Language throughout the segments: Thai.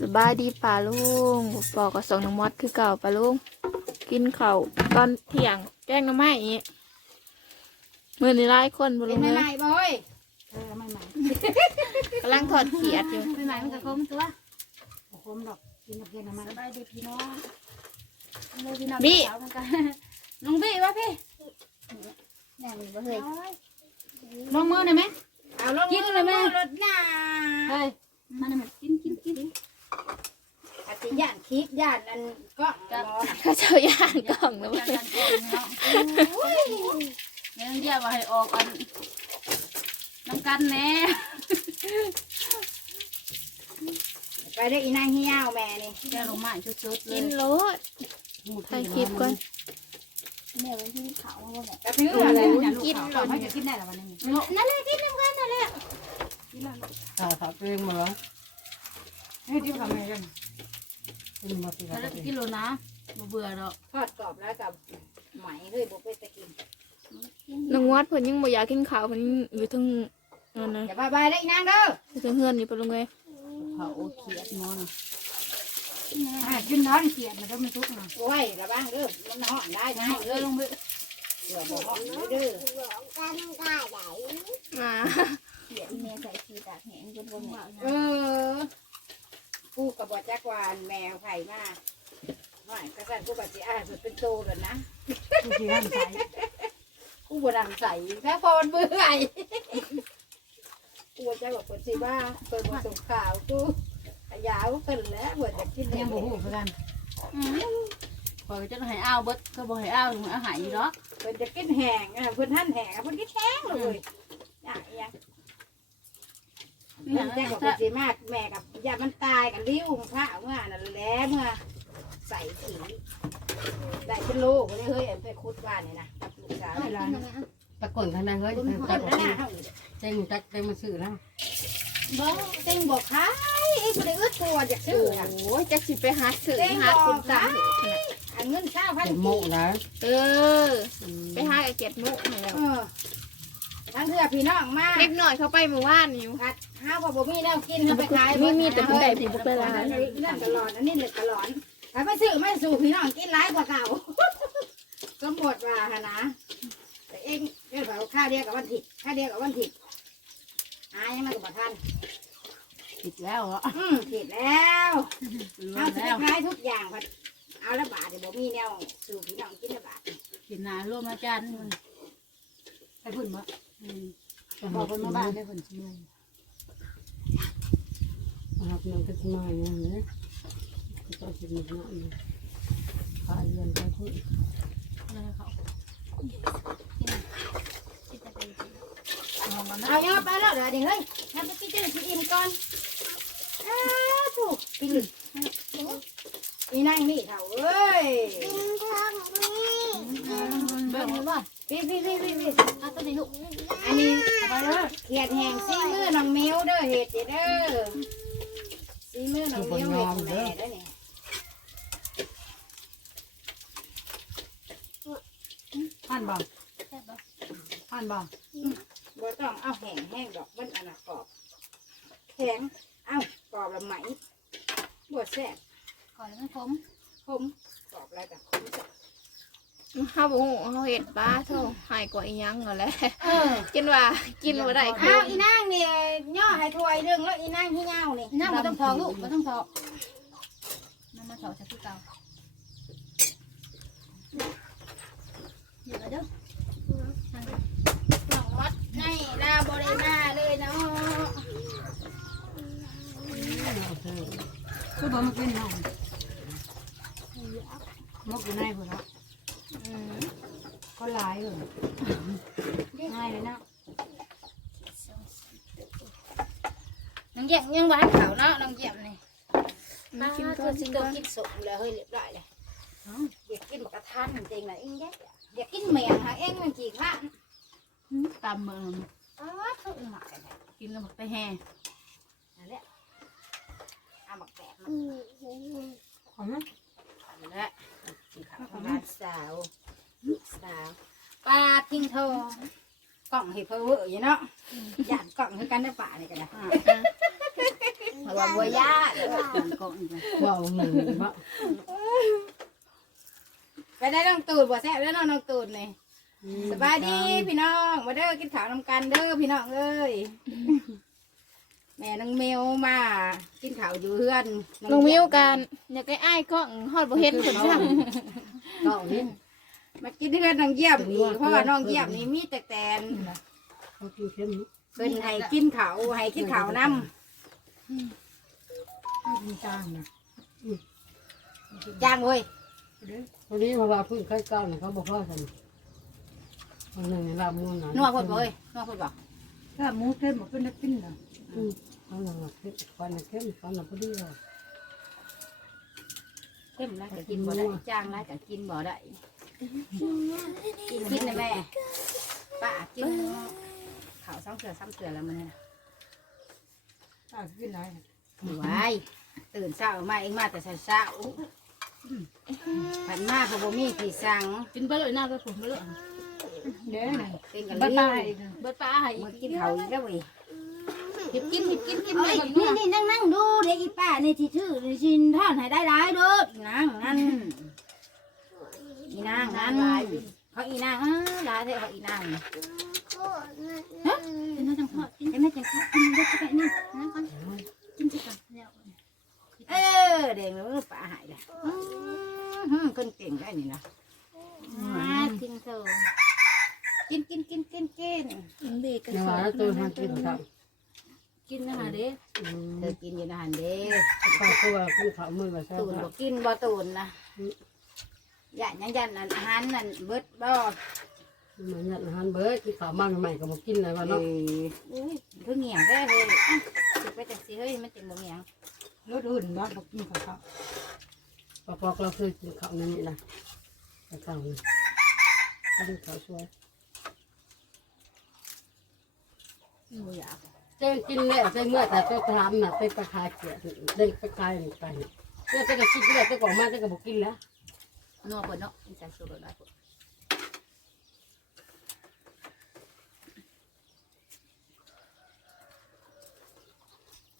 สบายดีป่าลุงปอกกับสองน้ำมอดคือเก่าป่าลุงกินข้าวตอนเที่ยง แกงหน้ำไม้อีกมือนี่ไล่คนบ่เป็ลุนงใหม่เลใหม่ยบ่เฮ้ยเออใหม่ใหม่กำลังถอดเขียดอยู่ใหม่ใหม่มันก็คมตัวบ่คมดอกกินกับเพียงน้ำมันได้ดีพี่น้องเลยพี่น้องสาวมันก็น้องบี้วะพี่นั่นบ่เฮ้ยลงมือหน่อยไหมเอาลงกินเลยแม่รถหน้าเฮ้ยมันน่ะมันกินกินกิน อาจจะย่านคลิปย่านอันก็ก็ข้าเจ้าย่างกล่องนะกัเว้ยนกันก่อนเนาะเนี่ยเดียวว่าให้ออกอันน้ำกันแน่ไปได้อีนางเหี่ยวแม่นี่แกลงมาชุดๆเลกิยนโลดถ่ายคลิปก่อนแม่มันที่เขาว่าแบบกระทืออะไรกินก่อนให้กินได้หรอวันนี้นั่นแหละกินน้ำกันนั่นแหละขาขาตัวเองมาแล้ว ให้ที่ทำไงกันเป็นมาตีถ้าขาได้กินโลนะบ่เบื่อดอกทอดกรอบแล้วกับไหมเฮ้ยบ่ไปตะกินน้องมอดเพิ่นยังบ่อยากกินข้าวเพิ่นอยู่ทั้งนั่นนะอย่าบายบายได้อีนางเด้ออยู่ทั้งเฮือนอยู่ป่าลุงเลยเผาเขียดมอนกินท้อนเขียดมันจะมันทุกข์นะโอ้ยระวังเด้อมันห่อนได้นะเอเอ้อยลงไปเดี๋ยวบ่ห่อนเด้ออ่าเขียนแม่ใส่ขี้ตากแห้งจนบ่แม่เอเอออ กูก็บ่จักวานแมวไผมาห่อยกระสันกูก็สิอ่าสุดเป็นโตแล้วนะทุกทีหันใส่กูบ่นำใส่แค่พอมันเบื่อไอ้กูว่าจะบอกคนสิว่าเปิดมาส่งข่าวกูขยาวเปิดแล้วเปิดจะกินยังบ่เนี่ยฮู้คือกันพอจะให้อ้าวเบิดก็บ่ให้อ้าวมึงเอาหายอยู่ดอกเปิดจะกินแห้งอะเพิ่นหั่นแห้งอะเพิ่นกินแห้งเลยอยากอยาก เพิ่นแจ้งบอกคนสิมากแม่กับอย่ามันตายกันริ้วพระเมื่อนั่นแหละเมื่อใส่ถีได้เป็นโลก็ได้เฮ้ยไปคุดบ้านนี่นะกับลูกสาวให้หลานตะกอนข้างในเฮ้ยคนตัคกนนั้นน่ะเฮาเจ๊งตักเต็มมาซื้อแล้วบ่เต็งบอกขายอีกบ่ได้อึดตัวจากซื้อน่ะโอ้ยจักสิไปหาซื้อหาคุณตามเถอะอันเงินเช้าพันเดี๋ยวโมกีนะเออ ไปหาไอ้เก็ดมุกให้แล้วเออ ทั้งเถื่อพี่น้องมาเล็กหน่อยเข้าไปเมื่อวานอยู่กัดห้าวกับบ่มีแล้วกินเขาไปขายมีมีแต่ผู้ใดผู้บ่เคยร้านอันนี้นั่นตลอดอันนี้เหล็กตลอดไปไม่ซื้อไม่สู่พี่น้องกินร้ายกว่าเก่าก็หมดว่าหะนะแต่เองเรื่องของข้าวเดียวกับวันถิดข้าวเดียวกับวันถิดหายังไงกับท่านติดแล้วอะอืมผิดแล้วแล้เอาสิวขายทุกอย่างพัดเอาละบาทเดี๋ยวบ่มีแนวสู่พี่น้องกินละบาทกินนาร่วมอาจารย์มันไปพุ่นบ่ บอกคนมาบ้านได้พุ่นชิมเลยครับน้องก็จะมาอย่างนี้ก็จะมีน้อยขายเงินไปทุกเอาเนาะไปแล้วเดี๋ยวเดี๋ยวเฮ้ยทำไปกินจะกินก่อนอ้าถูกปีนนี่นั่งนี่เถ่าเอ้ยปิ้งทองนี่เบิ่งเลยว่า พี่พี่พี่พี่พี่เอาตัวนี้ลูกอันนี้เขียดแหงซีมือน้องมิวเด้อเห็ดเด้อซีมือน้องมิวเห็ดแม่เด้อนี่หันบ่หันบ่บ่ต้องเอาแห้งแห้งดอกมันอันน่ะกรอบแข็งเอากรอบละไหมบ่แซ่บก่อนมันผมคมกรอบอะไรกับคมแซ่บ เฮาบ่ฮู้เฮาเฮ็ดบ้าเท่าหายกว่าอีหยังนั่นแหละเออกินว่ากินบ่ได้คือ้าอวอีนางนี่ย่อให้ถ้วยหนึงแล้วอีนางที่เงานี่น้าไม่ต้องทอลูกไม่ต้องทอน้ามาทอจากที่เก่าเดี๋ยวเด้อน้องวัดในลาบริมาเลยเนาะคือบ่มากินน้องมกอยู่ในพุ่นละ อืม ก็หลายเลยง่ายเลยนะ น้องเยี่ยมยังบ้านเขาเนาะน้องเยี่ยมนี่มากินก่ตัอวนกิสินตัก่วอนกินสุกเลยเฮ้ยเรียบร้อยเลยอยากกินหมกกระทันจริงๆนะอิงแยะอยากกินเมียงค่ะเอ็งมันกี่ข้านตามเมืองอ๋อทุกหน่อยนะกินแล้วไปแห่นั่นแหละเอาหมักแตกมาขอนะนั่นแหละกินข้าวของบ้านสาวลูกสาวปลาทิ้งทองกล่องเห็ดเพอเวอร์อยู่เนาะอยากกล่องคือกันได้ป่านี่กันนะเอา ว่าบัวยาก็อีกว่าเอาหนึ่งบะไปได้น้องตูดบ่แซ่บแล้วน้องน้องตูดนี่สบายดีพี่น้องมาเด้อกินข้าวนำกันเด้อพี่น้องเอ้ยแม่น้องเมวมากินข้าวอยู่เฮือนลงมิวกันอยากได้อ้ายก็ฮอดบ่เห็นผลสั่งก็เอาเนี่ยมากินเฮือนน้องเยี่ยมอีกเพราะว่าน้องเยี่ยมนี่มีแต่แตนเขากินเค็มเนาะเพิ่นให้กินข้าวให้กินข้าวนํ กินจางนะจ้างเว้ยตอนนี้เพราะว่าพึ่งใกล้เก้าเนี่ยเขาบอกว่ากันอันหนึ่งในลาบมูนนะนัวเพิ่นบ่เอ้ยนัวเพิ่นบ่ถ้าหมูเค็มมันเป็นนักกินนะอืมเขาหนังเค็มฟันน่ะเค็มฟันน่ะพอดีเลยเข้มแล้วก็กินบ่ได้จ้างแล้วก็กินบ่ได้กินกินนะแม่ป้ากินข้าวซ้ำเสือซ้ำเสือแล้วมันเนี่ยถ้ากินอะไร ไว้ตื่นเช้ามาเองมาแต่เช้าๆผันมาเพราะบ่มีที่สั่งกินไปเลยหน้าก็ผมไปเลยเด้อนะเป็นกันบ้าเลี้ตายยอีกเบิดปลาให้มากินข้าวอีกแล้วเว้ยกินกินกินกินเอ้ยนี่นี่นั่งนั่งดูเด็กอีป้านี่ที่ชื่อนี่ชินทอดให้ได้หลายเด้ออีนางนั่นอีนางนั่นเขาอีนางอ้าหลายเท่าเขาอีนางนี่กินแล้วจังทอดกินเห็นไหมจังค่ะกินได้สักนี่นั่นก่อน กินสักก่อนแล้วเออเด็กแล้วป้าหายเลยอื้อหือคนเก่งได้นี่นะมากินเถอะกินกินกินกินกินเบรกกันในสอว่างแล้วตัวทางกินครับกินนะคะเด้อืมเธอกินอยู่นะฮันเด้ก็คือว่าขึ้นเขามือมาใช่ตูนไหมบ่กินบ่ตูนนะอย่ายันยันอันอาหารนั่นเบิดบ่มันยัดอาหารเบิร์ดที่เขามาใหม่ๆก็มากินอะไรวะเอเนาะออุ้ยเพิ่งเหงียงได้เลยอะสิ ไปจังสิเฮ้ยมันจังบ่เหงียงรถอื่นบ้างบอกกินกับเขาปอกปอกเราเคยกินข้าวนั่นนี่นะแต่ข้าวนี่กินข้าวช่วยบ่อยากเจ้ากินแล้วเจ้าเมื่อแต่ต้องทำน่ะไปประคายเกลียดเด้งไปคายนี่ไปเจ้าจะกินแล้วเจ้าของมาเจ้าก็บอกกินแล้วนัวเพิ่นเนาะอีสานสุดได้พุ่นเนาะเน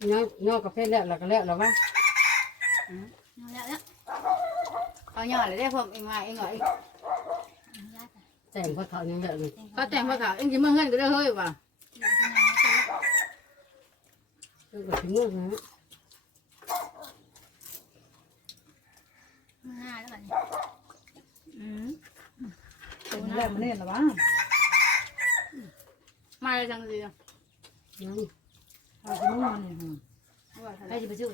าะกาแฟแล้วแล้วก็แล้วแล้ววะแล้วแล้วเขาย่อเลยได้พวกเองมาเองเหรอเองแต่งพอเท่านี้แล้วนี่เขาแต่งภาษาเองสิมาเฮือนก็ได้เฮ้ยว่ะเจ้าก็ถึงมือนะมาแล้วกันอืมแล้วมันเนี่ยหรอวะมาเลยจังสินั่น เอาขนมมันเนี่ยให้สิไปซื้อ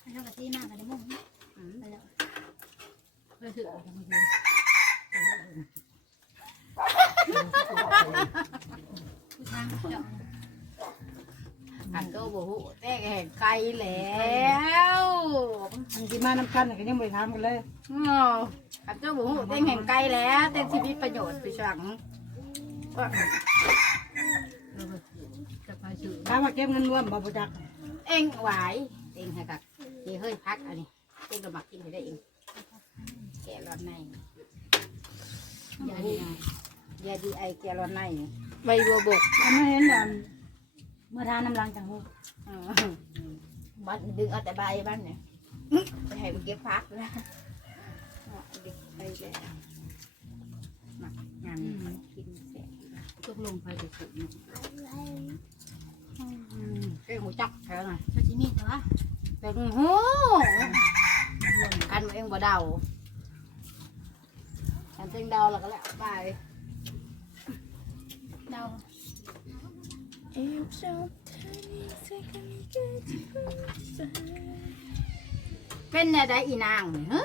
ให้ทำกะทิมากกันได้มั้งอืมไปแล้วไปซื้อผู้ชายเจ้าอันก็บ่ฮู้แต่ก็เห็นไกลแล้วมันกินมาน้ำกันก็ยังไม่ทำกันเลยอ๋ออันก็บ่ฮู้แต่เห็นไกลแล้วแต่ชีวิตประโยชน์ไปสั่งว่า จะไปซื้อถามว่าเก็บเงินรวมบ่ประจักเองไหวเองให้กับที่เฮ้ยพักอันนี้เองก็มักกินไปได้เองแกะร้อนในยาดีไอยาดีไอแกะร้อนในใบบัวบกมันไม่เห็นแบบเมื่อทานน้ำลังจังหูอืมบ้านดึงเอาแต่ใบบ้านเนี่ยไปให้มันเก็บพักนะอะดึงไปแล้วหมักงานกินเสร็จตกลงไปจะซื้อเอ้ยหู จักแถวน่ะก็จะมีแต่ว่าเป็นหูกันเองบ่เดาฉันเต็งเดาแล้วก็แล้วไปเดาเป็นเนี่ยได้อีนางนี่ฮะ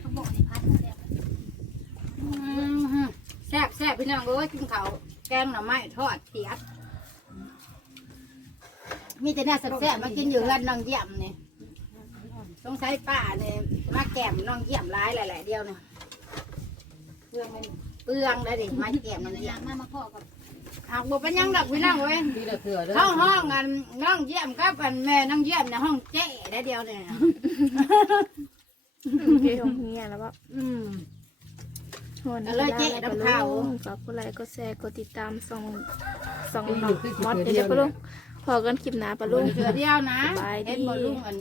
เขาบอกในพัดมาแล้ว อืมฮึแซ่บแซ่บพี่น้อง เอ้ยกินข้าวแกงหน่อไม้ทอดเปียกมีแต่เนี่ยแซ่บๆมากินอยู่กันน้องเยี่ยมนี่สงสัยป้าเนี่ยมาแก้มน้องเยี่ยมร้ายหลายๆเดียวเนี่ยเปลืองมันเปลืองได้ดิมาแก้มน้องเวเยี่ยลามมามาพ่อกับหากบ่เป็นหยังดอกพี่น้องเว้ยทีละเถื่อเด้อห้องห้องกันน้องเยี่ยมกับกันแม่น้องเยี่ยมในห้องเจ๊ได้เดียวเนี่ยเกยของเฮียแล้วว่าอืม วันนี้เอาเลยเจ๊ลาน้ำไปข้าวลุงฝากกดไลค์กดแชร์กดติดตามส่องส่องน้องมอดเดี๋ยวปะลุงพอกันคลิปหน้าปะลุงเถื่อเดียวนะสบายดีเห็นบ่ลุงอัน